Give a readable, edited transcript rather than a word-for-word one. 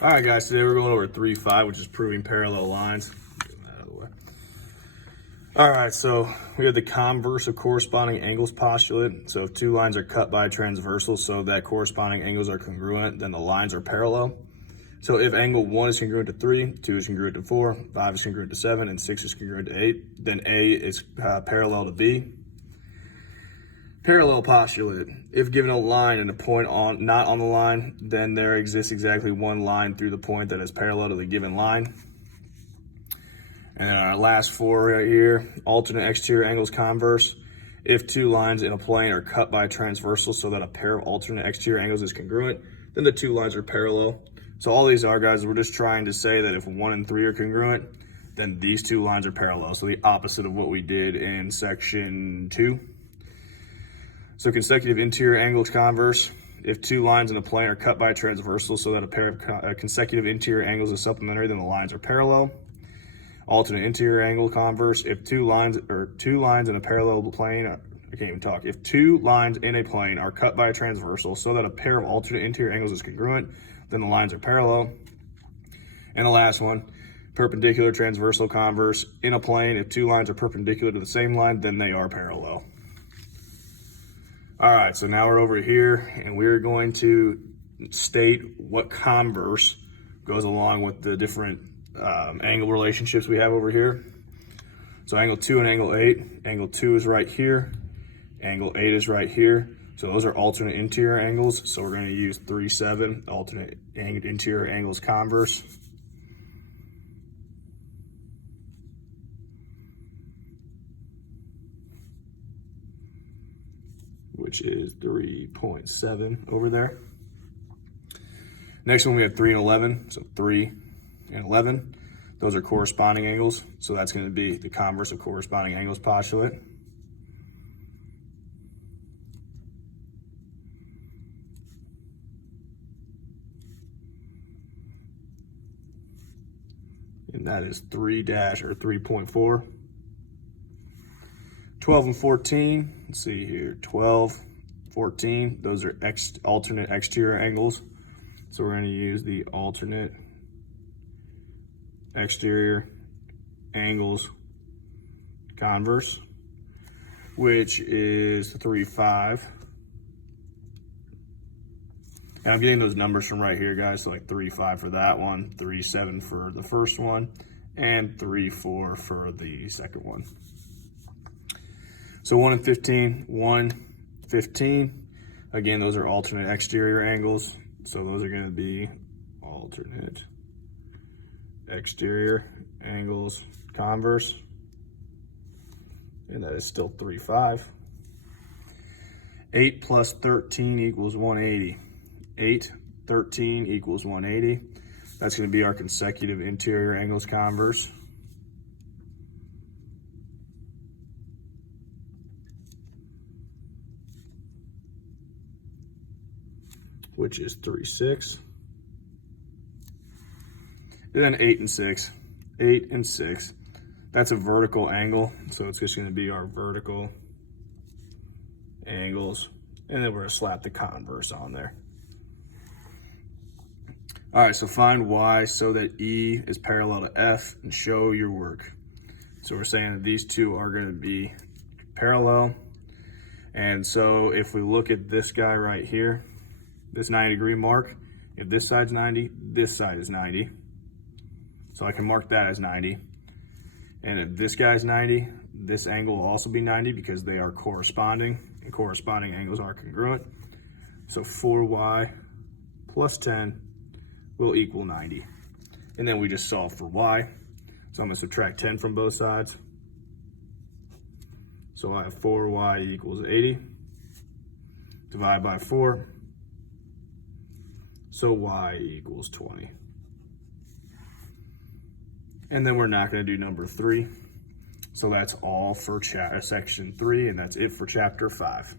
All right, guys, today we're going over 3.5, which is proving parallel lines. Get that out of the way. All right, so we have the converse of corresponding angles postulate. So if two lines are cut by a transversal so that corresponding angles are congruent, then the lines are parallel. So if angle 1 is congruent to 3, 2 is congruent to 4, 5 is congruent to 7, and 6 is congruent to 8, then A is parallel to B. Parallel postulate. If given a line and a point not on the line, then there exists exactly one line through the point that is parallel to the given line. And then our last four right here, alternate exterior angles converse. If two lines in a plane are cut by a transversal so that a pair of alternate exterior angles is congruent, then the two lines are parallel. So all these are, guys, we're just trying to say that if 1 and 3 are congruent, then these two lines are parallel. So the opposite of what we did in section 2. So consecutive interior angles converse. If two lines in a plane are cut by a transversal so that a pair of consecutive interior angles is supplementary, then the lines are parallel. Alternate interior angle converse. If two lines in a parallel plane, I can't even talk. If two lines in a plane are cut by a transversal so that a pair of alternate interior angles is congruent, then the lines are parallel. And the last one, perpendicular transversal converse. In a plane, if two lines are perpendicular to the same line, then they are parallel. All right, so now we're over here and we're going to state what converse goes along with the different angle relationships we have over here. So angle 2 and angle 8. Angle 2 is right here. Angle 8 is right here. So those are alternate interior angles. So we're going to use 3.7, alternate interior angles converse. Which is 3.7 over there. Next one, we have 3 and 11. So 3 and 11, those are corresponding angles. So that's going to be the converse of corresponding angles postulate. And that is 3.4. 12 and 14, let's see here, 12, 14, those are alternate exterior angles. So we're going to use the alternate exterior angles converse, which is 3.5. And I'm getting those numbers from right here, guys. So like 3.5 for that one, 3.7 for the first one, and 3.4 for the second one. So 1 and 15, 1, 15. Again, those are alternate exterior angles. So those are going to be alternate exterior angles converse. And that is still 3.5. 8 plus 13 equals 180. 8, 13 equals 180. That's going to be our consecutive interior angles converse. Which is 3.6. And then 8 and 6. 8 and 6. That's a vertical angle, so it's just going to be our vertical angles. And then we're going to slap the converse on there. All right, so find Y so that E is parallel to F and show your work. So we're saying that these two are going to be parallel. And so if we look at this guy right here, this 90-degree mark, if this side's 90, this side is 90. So I can mark that as 90. And if this guy's 90, this angle will also be 90 because they are corresponding, and corresponding angles are congruent. So 4y plus 10 will equal 90. And then we just solve for y. So I'm going to subtract 10 from both sides. So I have 4y equals 80. Divide by 4. So y equals 20. And then we're not going to do number 3. So that's all for section 3, and that's it for chapter 5.